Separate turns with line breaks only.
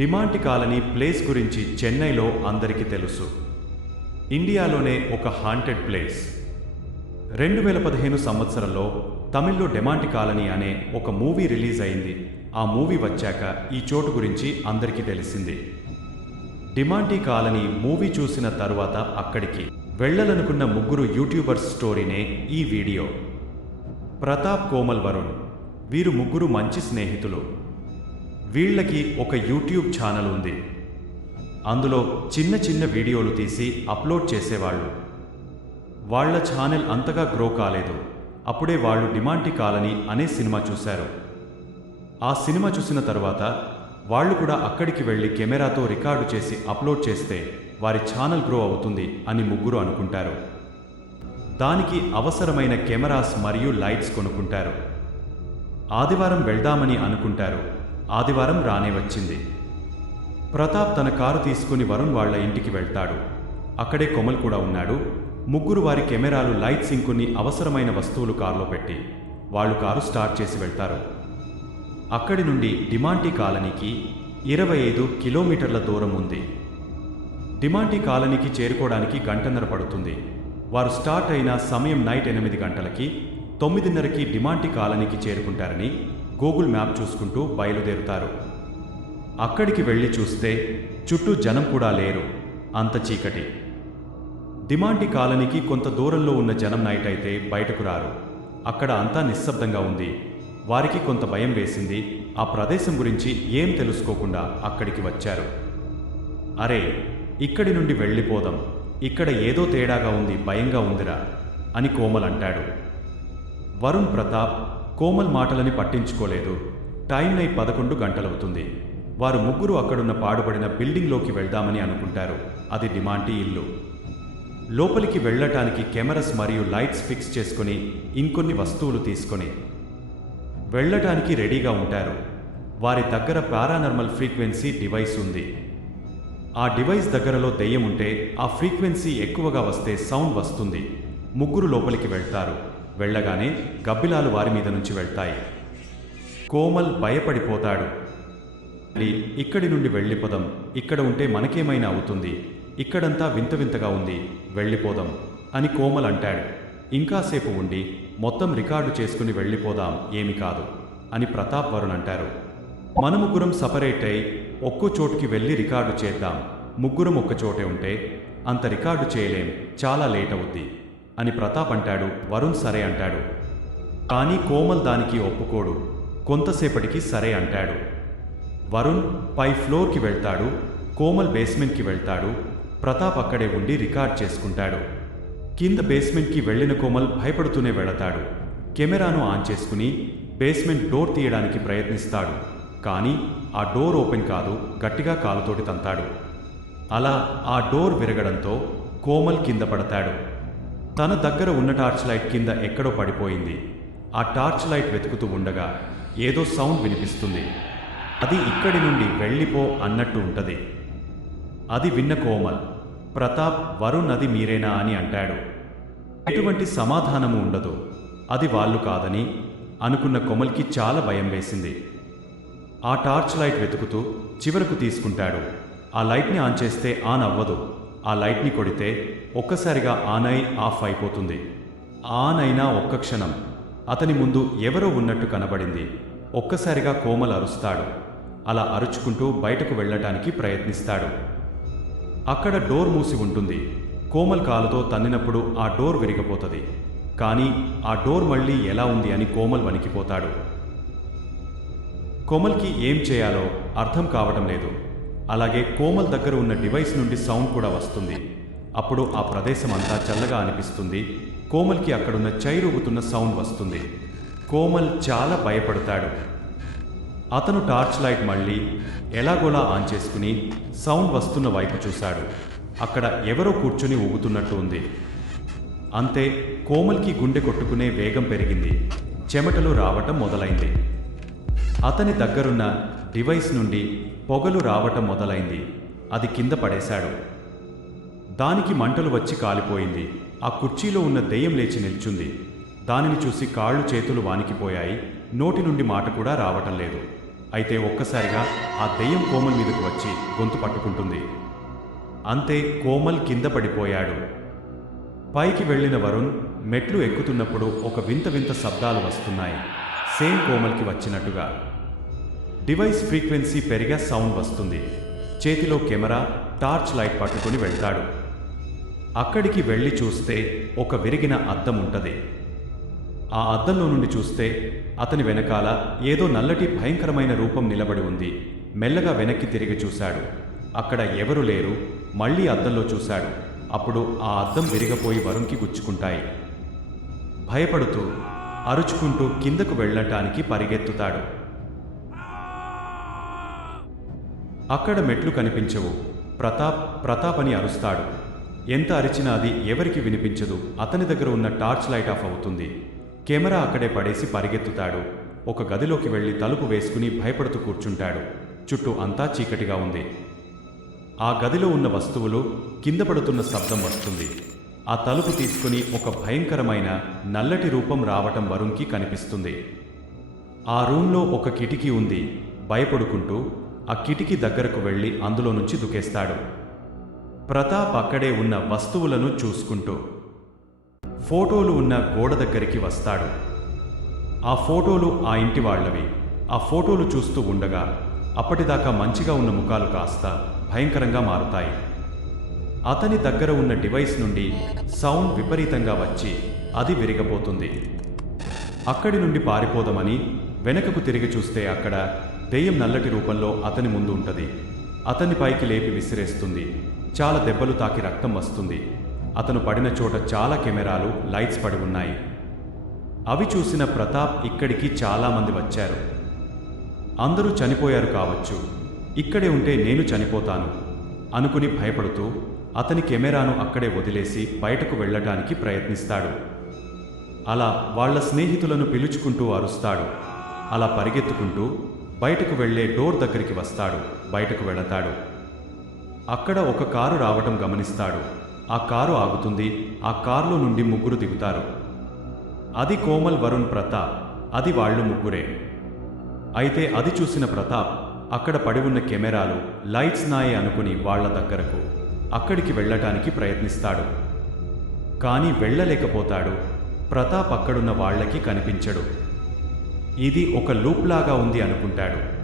Demonte colony place గురించి చెన్నైలో అందరికీ తెలుసు. ఇండియాలోనే ఒక హాంటెడ్ ప్లేస్. రెండు వేల పదిహేను సంవత్సరంలో తమిళ్ళో డెమాంటి కాలనీ అనే ఒక మూవీ రిలీజ్ అయింది. ఆ మూవీ వచ్చాక ఈ చోటు గురించి అందరికీ తెలిసింది. డిమాంటి కాలనీ మూవీ చూసిన తరువాత అక్కడికి వెళ్ళాలనుకున్న ముగ్గురు యూట్యూబర్స్ స్టోరీనే ఈ వీడియో. ప్రతాప్ కోమల్ వరుణ్ వీరు ముగ్గురు మంచి స్నేహితులు. వీళ్ళకి ఒక యూట్యూబ్ ఛానల్ ఉంది. అందులో చిన్న చిన్న వీడియోలు తీసి అప్లోడ్ చేసేవాళ్ళు. వాళ్ళ ఛానల్ అంతగా గ్రో కాలేదు. అప్పుడే వాళ్ళు డిమాంటి కాలనీ అనే సినిమా చూశారు. ఆ సినిమా చూసిన తర్వాత వాళ్ళు కూడా అక్కడికి వెళ్ళి కెమెరాతో రికార్డు చేసి అప్లోడ్ చేస్తే వారి ఛానల్ గ్రో అవుతుంది అని ముగ్గురు అనుకుంటారు. దానికి అవసరమైన కెమెరాస్ మరియు లైట్స్ కొనుక్కుంటారు. ఆదివారం వెళ్దామని అనుకుంటారు. ఆదివారం రానే వచ్చింది. ప్రతాప్ తన కారు తీసుకుని వరుణ్ వాళ్ళ ఇంటికి వెళ్తాడు. అక్కడే కొమల్ కూడా ఉన్నాడు. ముగ్గురు వారి కెమెరాలు లైట్ సింకుని అవసరమైన వస్తువులు కారులో పెట్టి వాళ్ళు కారు స్టార్ట్ చేసి వెళ్తారు. అక్కడి నుండి డిమాంటి కాలనీకి ఇరవై ఐదు కిలోమీటర్ల దూరం ఉంది. డిమాంటి కాలనీకి చేరుకోవడానికి గంటన్నర పడుతుంది. వారు స్టార్ట్ అయిన సమయం నైట్ ఎనిమిది గంటలకి తొమ్మిదిన్నరకి డిమాంటి కాలనీకి చేరుకుంటారని గూగుల్ మ్యాప్ చూసుకుంటూ బయలుదేరుతారు. అక్కడికి వెళ్ళి చూస్తే చుట్టూ జనం కూడా లేరు. అంత చీకటి. డిమాండి కాలనీకి కొంత దూరంలో ఉన్న జనం నైట్ అయితే బయటకు రారు. అక్కడ అంతా నిశ్శబ్దంగా ఉంది. వారికి కొంత భయం వేసింది. ఆ ప్రదేశం గురించి ఏం తెలుసుకోకుండా అక్కడికి వచ్చారు. అరే ఇక్కడి నుండి వెళ్ళిపోదాం. ఇక్కడ ఏదో తేడాగా ఉంది భయంగా ఉందిరా అని కోమల్ అంటాడు వరుణ్ ప్రతాప్ కోమల్ మాటలని పట్టించుకోలేదు. టైం నై పదకొండు గంటలవుతుంది. వారు ముగ్గురు అక్కడున్న పాడుపడిన బిల్డింగ్లోకి వెళ్దామని అనుకుంటారు. అది డిమాంటి ఇల్లు. లోపలికి వెళ్ళటానికి కెమెరాస్ మరియు లైట్స్ ఫిక్స్ చేసుకొని ఇంకొన్ని వస్తువులు తీసుకొని వెళ్ళటానికి రెడీగా ఉంటారు. వారి దగ్గర పారానార్మల్ ఫ్రీక్వెన్సీ డివైస్ ఉంది. ఆ డివైస్ దగ్గరలో దెయ్యం ఉంటే ఆ ఫ్రీక్వెన్సీ ఎక్కువగా వస్తే సౌండ్ వస్తుంది. ముగ్గురు లోపలికి వెళ్తారు. వెళ్ళగానే గబ్బిలాలు వారి మీద నుంచి వెళ్తాయి. కోమల్ భయపడిపోతాడు. ఇక్కడి నుండి వెళ్ళిపోదాం. ఇక్కడ ఉంటే మనకేమైనా అవుతుంది. ఇక్కడంతా వింత వింతగా ఉంది. వెళ్ళిపోదాం అని కోమల్ అంటాడు. ఇంకాసేపు ఉండి మొత్తం రికార్డు చేసుకుని వెళ్ళిపోదాం. ఏమి కాదు అని ప్రతాప్ వరుణ్ అంటారు. మన ముగ్గురం సపరేట్ అయి ఒక్కో చోటుకి వెళ్ళి రికార్డు చేద్దాం. ముగ్గురం ఒక్క చోటే ఉంటే అంత రికార్డు చేయలేం. చాలా లేట్ అవుద్ది. అని ప్రతాప్ అంటాడు వరుణ్ సరే అంటాడు. కానీ కోమల్ దానికి ఒప్పుకోడు కొంతసేపటికి సరే అంటాడు. వరుణ్ పై ఫ్లోర్కి వెళ్తాడు కోమల్ బేస్మెంట్కి వెళ్తాడు ప్రతాప్ అక్కడే ఉండి రికార్డ్ చేసుకుంటాడు. కింద బేస్మెంట్కి వెళ్ళిన కోమల్ భయపడుతూనే వెళతాడు. కెమెరాను ఆన్ చేసుకుని బేస్మెంట్ డోర్ తీయడానికి ప్రయత్నిస్తాడు కానీ ఆ డోర్ ఓపెన్ కాదు గట్టిగా కాలుతోటి తంతాడు. అలా ఆ డోర్ విరగడంతో కోమల్ కింద పడతాడు. తన దగ్గర ఉన్న టార్చ్ లైట్ కింద ఎక్కడో పడిపోయింది. ఆ టార్చ్ లైట్ వెతుకుతూ ఉండగా ఏదో సౌండ్ వినిపిస్తుంది. అది ఇక్కడి నుండి వెళ్ళిపో అన్నట్టు ఉంటది. అది విన్న కోమల్ ప్రతాప్ వరుణ్ అది మీరేనా అని అంటాడు. ఎటువంటి సమాధానము ఉండదు. అది వాళ్ళు కాదని అనుకున్న కొమల్కి చాలా భయం వేసింది. ఆ టార్చ్ లైట్ వెతుకుతూ చివరకు తీసుకుంటాడు. ఆ లైట్ని ఆన్ చేస్తే ఆన్ అవ్వదు. ఆ లైట్ని కొడితే ఒక్కసారిగా ఆన్ అయి ఆఫ్ అయిపోతుంది. ఆన్ అయినా ఒక్క క్షణం. అతని ముందు ఎవరో ఉన్నట్టు కనబడింది. ఒక్కసారిగా కోమల్ అరుస్తాడు. అలా అరుచుకుంటూ బయటకు వెళ్ళటానికి ప్రయత్నిస్తాడు. అక్కడ డోర్ మూసి ఉంటుంది. కోమల్ కాలుతో తన్నినప్పుడు ఆ డోర్ విరిగిపోతుంది. కానీ ఆ డోర్ మళ్ళీ ఎలా ఉంది అని కోమల్ వణికిపోతాడు. కోమల్కి ఏం చేయాలో అర్థం కావటం లేదు. అలాగే కోమల్ దగ్గర ఉన్న డివైస్ నుండి సౌండ్ కూడా వస్తుంది. అప్పుడు ఆ ప్రదేశం అంతా చల్లగా అనిపిస్తుంది. కోమల్కి అక్కడున్న చైరూగుతున్న సౌండ్ వస్తుంది. కోమల్ చాలా భయపడతాడు. అతను టార్చ్ లైట్ మళ్ళీ ఎలాగోలా ఆన్ చేసుకుని సౌండ్ వస్తున్న వైపు చూశాడు. అక్కడ ఎవరో కూర్చుని ఊగుతున్నట్టు ఉంది. అంతే కోమల్కి గుండె కొట్టుకునే వేగం పెరిగింది. చెమటలు రావటం మొదలైంది. అతని దగ్గరున్న డివైస్ నుండి పొగలు రావటం మొదలైంది. అది కింద పడేశాడు. దానికి మంటలు వచ్చి కాలిపోయింది. ఆ కుర్చీలో ఉన్న దెయ్యం లేచి నిల్చుంది. దానిని చూసి కాళ్ళు చేతులు వానికిపోయాయి. నోటి నుండి మాట కూడా రావటం లేదు. అయితే ఒక్కసారిగా ఆ దెయ్యం కోమల్ మీదకు వచ్చి గొంతు పట్టుకుంటుంది. అంతే కోమల్ కింద పడిపోయాడు. పైకి వెళ్ళిన వరుణ్ మెట్లు ఎక్కుతున్నప్పుడు ఒక వింత వింత శబ్దాలు వస్తున్నాయి. సేమ్ కోమల్కి వచ్చినట్టుగా. డివైస్ ఫ్రీక్వెన్సీ పెరిగా సౌండ్ వస్తుంది. చేతిలో కెమెరా టార్చ్ లైట్ పట్టుకుని వెళ్తాడు. అక్కడికి వెళ్ళి చూస్తే ఒక విరిగిన అద్దం ఉంటుంది. ఆ అద్దంలో నుండి చూస్తే అతని వెనకాల ఏదో నల్లటి భయంకరమైన రూపం నిలబడి ఉంది. మెల్లగా వెనక్కి తిరిగి చూశాడు. అక్కడ ఎవరు లేరు మళ్ళీ అద్దంలో చూశాడు. అప్పుడు ఆ అద్దం విరిగపోయి వరుణ్కి గుచ్చుకుంటాయి. భయపడుతూ అరుచుకుంటూ కిందకు వెళ్ళటానికి పరిగెత్తుతాడు. అక్కడ మెట్లు కనిపించవు. ప్రతాప్ ప్రతాప్ అని అరుస్తాడు. ఎంత అరిచినా అది ఎవరికి వినిపించదు. అతని దగ్గర ఉన్న టార్చ్ లైట్ ఆఫ్ అవుతుంది. కెమెరా అక్కడే పడేసి పరిగెత్తుతాడు. ఒక గదిలోకి వెళ్ళి తలుపు వేసుకుని భయపడుతూ కూర్చుంటాడు. చుట్టూ అంతా చీకటిగా ఉంది. ఆ గదిలో ఉన్న వస్తువులు కింద పడుతున్న శబ్దం వస్తుంది. ఆ తలుపు తీసుకుని ఒక భయంకరమైన నల్లటి రూపం రావటం వరుణ్కి కనిపిస్తుంది. ఆ రూంలో ఒక కిటికీ ఉంది. భయపడుకుంటూ ఆ కిటికీ దగ్గరకు వెళ్ళి అందులో నుంచి దుకేస్తాడు. ప్రతాప్ అక్కడే ఉన్న వస్తువులను చూసుకుంటూ ఫోటోలు ఉన్న గోడ దగ్గరికి వస్తాడు. ఆ ఫోటోలు ఆ ఇంటి వాళ్ళవి. ఆ ఫోటోలు చూస్తూ ఉండగా అప్పటిదాకా మంచిగా ఉన్న ముఖాలు కాస్త భయంకరంగా మారుతాయి. అతని దగ్గర ఉన్న డివైస్ నుండి సౌండ్ విపరీతంగా వచ్చి అది విరిగపోతుంది. అక్కడి నుండి పారిపోదామని వెనకకు తిరిగి చూస్తే అక్కడ దెయ్యం నల్లటి రూపంలో అతని ముందు ఉంటుంది. అతన్ని పైకి లేపి విసిరేస్తుంది. చాలా దెబ్బలు తాకి రక్తం వస్తుంది. అతను పడిన చోట చాలా కెమెరాలు లైట్స్ పడి ఉన్నాయి. అవి చూసిన ప్రతాప్ ఇక్కడికి చాలామంది వచ్చారు. అందరూ చనిపోయారు కావచ్చు. ఇక్కడే ఉంటే నేను చనిపోతాను అనుకుని భయపడుతూ అతని కెమెరాను అక్కడే వదిలేసి బయటకు వెళ్ళటానికి ప్రయత్నిస్తాడు. అలా వాళ్ళ స్నేహితులను పిలుచుకుంటూ అరుస్తాడు. అలా పరిగెత్తుకుంటూ బయటకు వెళ్ళే డోర్ దగ్గరికి వస్తాడు బయటకు వెళతాడు. అక్కడ ఒక కారు రావటం గమనిస్తాడు. ఆ కారు ఆగుతుంది ఆ కారులో నుండి ముగ్గురు దిగుతారు. అది కోమల్ వరుణ్ ప్రతాప్ అది వాళ్ళు ముగ్గురే. అయితే అది చూసిన ప్రతాప్ అక్కడ పడి ఉన్న కెమెరాలు లైట్స్ నాయే అనుకుని వాళ్ళ దగ్గరకు అక్కడికి వెళ్ళటానికి ప్రయత్నిస్తాడు. కానీ వెళ్ళలేకపోతాడు. ప్రతాప్ అక్కడున్న వాళ్ళకి కనిపించడు. ఇది ఒక లూప్ లాగా ఉంది అనుకుంటాడు.